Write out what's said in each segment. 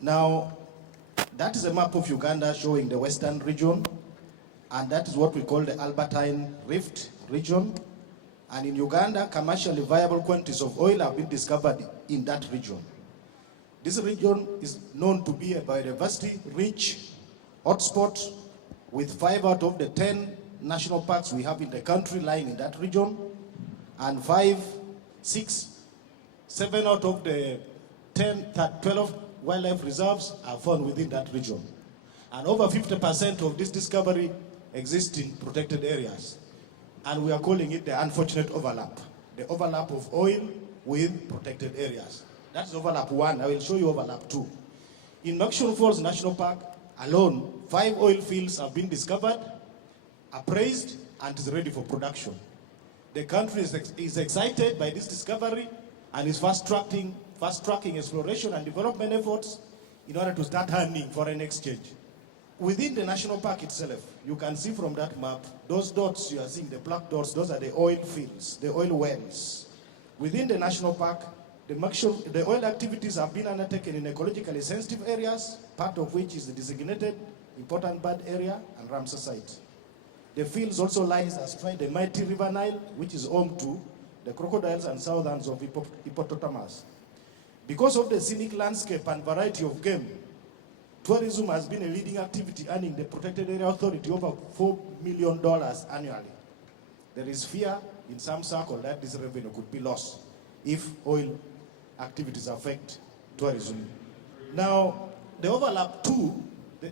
Now, that is a map of Uganda showing the western region, and that is what we call the Albertine Rift region. And in Uganda, commercially viable quantities of oil have been discovered in that region. This region is known to be a biodiversity-rich hotspot with 5 out of the 10 national parks we have in the country lying in that region, and 7 out of the 12 wildlife reserves are found within that region. And over 50% of this discovery exists in protected areas. And we are calling it the unfortunate overlap, the overlap of oil with protected areas. That's overlap 1. I will show you overlap 2. In Makshon Falls National Park alone, 5 oil fields have been discovered, appraised, and is ready for production. The country is excited by this discovery and is fast-tracking exploration and development efforts in order to start earning foreign exchange. Within the national park itself, you can see from that map, those dots you are seeing, the black dots, those are the oil fields, the oil wells. Within the national park, the oil activities have been undertaken in ecologically sensitive areas, part of which is the designated important bird area and Ramsar site. The fields also lies astride the mighty river Nile, which is home to the crocodiles and southerns of hippopotamus. Because of the scenic landscape and variety of game, tourism has been a leading activity, earning the Protected Area Authority over $4 million annually. There is fear in some circles that this revenue could be lost if oil activities affect tourism. Now, the overlap 2,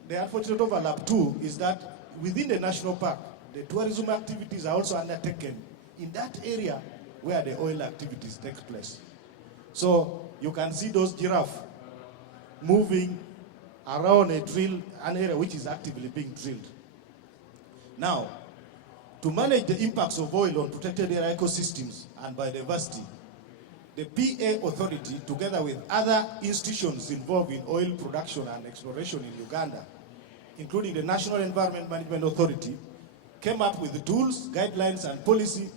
the unfortunate overlap 2 is that within the national park, the tourism activities are also undertaken in that area where the oil activities take place. So you can see those giraffes moving around an area which is actively being drilled. Now, to manage the impacts of oil on protected area ecosystems and biodiversity, the PA Authority, together with other institutions involved in oil production and exploration in Uganda, including the National Environment Management Authority, came up with the tools, guidelines, and policy,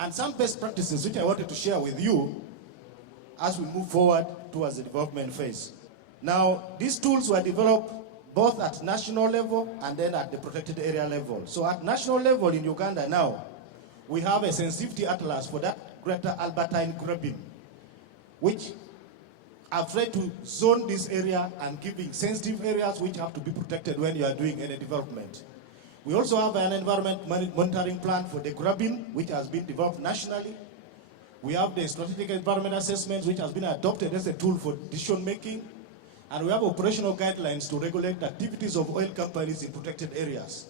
and some best practices which I wanted to share with you as we move forward towards the development phase. Now, these tools were developed both at national level and then at the protected area level. So at national level in Uganda now, we have a sensitivity atlas for that greater Albertine graben, which have tried to zone this area and giving sensitive areas which have to be protected when you are doing any development. We also have an environment monitoring plan for the graben, which has been developed nationally. We have the strategic environment assessments, which has been adopted as a tool for decision making. And we have operational guidelines to regulate the activities of oil companies in protected areas.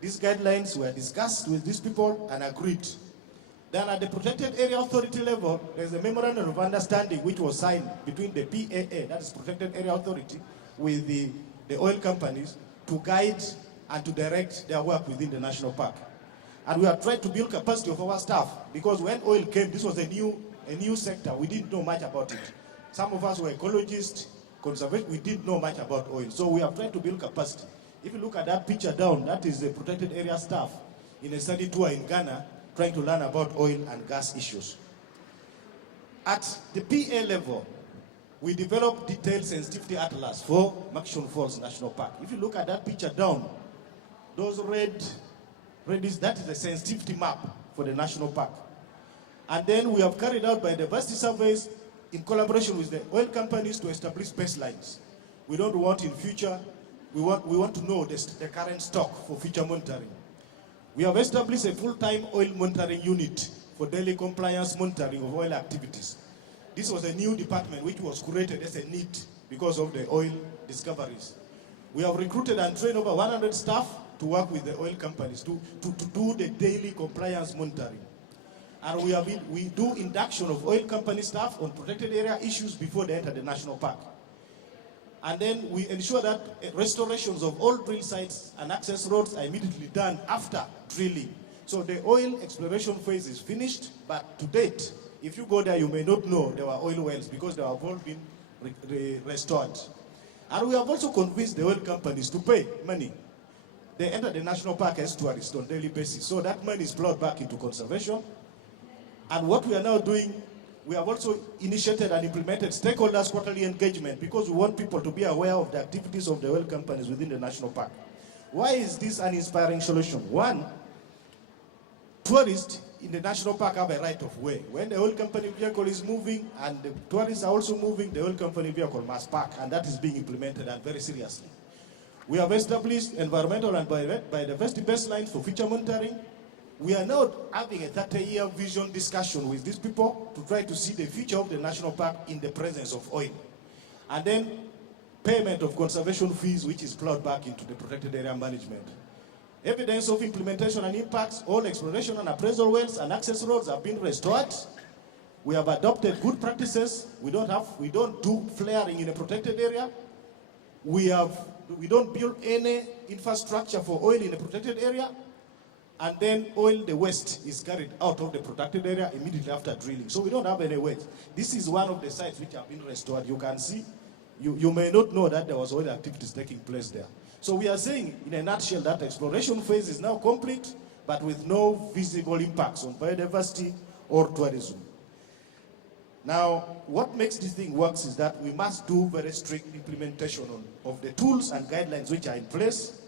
These guidelines were discussed with these people and agreed. Then at the Protected Area Authority level, there's a memorandum of understanding which was signed between the PAA, that is Protected Area Authority, with the oil companies to guide and to direct their work within the national park. And we have tried to build capacity of our staff, because when oil came, this was a new sector. We didn't know much about it. Some of us were ecologists, conservation, we didn't know much about oil. So we have tried to build capacity. If you look at that picture down, that is the protected area staff in a study tour in Ghana, trying to learn about oil and gas issues. At the PA level, we developed detailed sensitivity atlas for Makshon Falls National Park. If you look at that picture down, those that is a sensitivity map for the national park. And then we have carried out biodiversity surveys in collaboration with the oil companies to establish baselines. We don't want in future, we want to know the current stock for future monitoring. We have established a full-time oil monitoring unit for daily compliance monitoring of oil activities. This was a new department which was created as a need because of the oil discoveries. We have recruited and trained over 100 staff to work with the oil companies to do the daily compliance monitoring. And we do induction of oil company staff on protected area issues before they enter the national park. And then we ensure that restorations of all drill sites and access roads are immediately done after drilling. So the oil exploration phase is finished, but to date, if you go there, you may not know there were oil wells because they have all been restored. And we have also convinced the oil companies to pay money. They enter the national park as tourists on a daily basis. So that money is plowed back into conservation. And what we are now doing we have also initiated and implemented stakeholders quarterly engagement because we want people to be aware of the activities of the oil companies within the national park. Why is this an inspiring solution? One, tourists in the national park have a right of way. When the oil company vehicle is moving and the tourists are also moving, the oil company vehicle must park, and that is being implemented and very seriously. We have established environmental and biodiversity baselines for future monitoring. We are now having a 30-year vision discussion with these people to try to see the future of the national park in the presence of oil. And then payment of conservation fees, which is plowed back into the protected area management. Evidence of implementation and impacts, all exploration and appraisal wells and access roads have been restored. We have adopted good practices. We don't do flaring in a protected area. We don't build any infrastructure for oil in a protected area. And then the waste is carried out of the protected area immediately after drilling. So we don't have any waste. This is one of the sites which have been restored. You can see, you may not know that there was oil activities taking place there. So we are saying, in a nutshell, that exploration phase is now complete, but with no visible impacts on biodiversity or tourism. Now, what makes this thing work is that we must do very strict implementation of the tools and guidelines which are in place.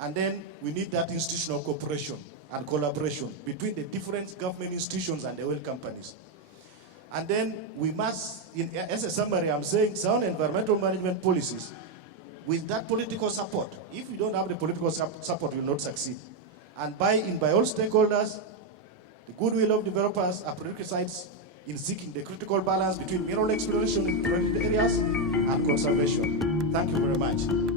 And then we need that institutional cooperation and collaboration between the different government institutions and the oil companies. And then we must, as a summary, I'm saying sound environmental management policies with that political support. If we don't have the political support, we will not succeed. And buy-in by all stakeholders, the goodwill of developers are prerequisites in seeking the critical balance between mineral exploration in protected areas and conservation. Thank you very much.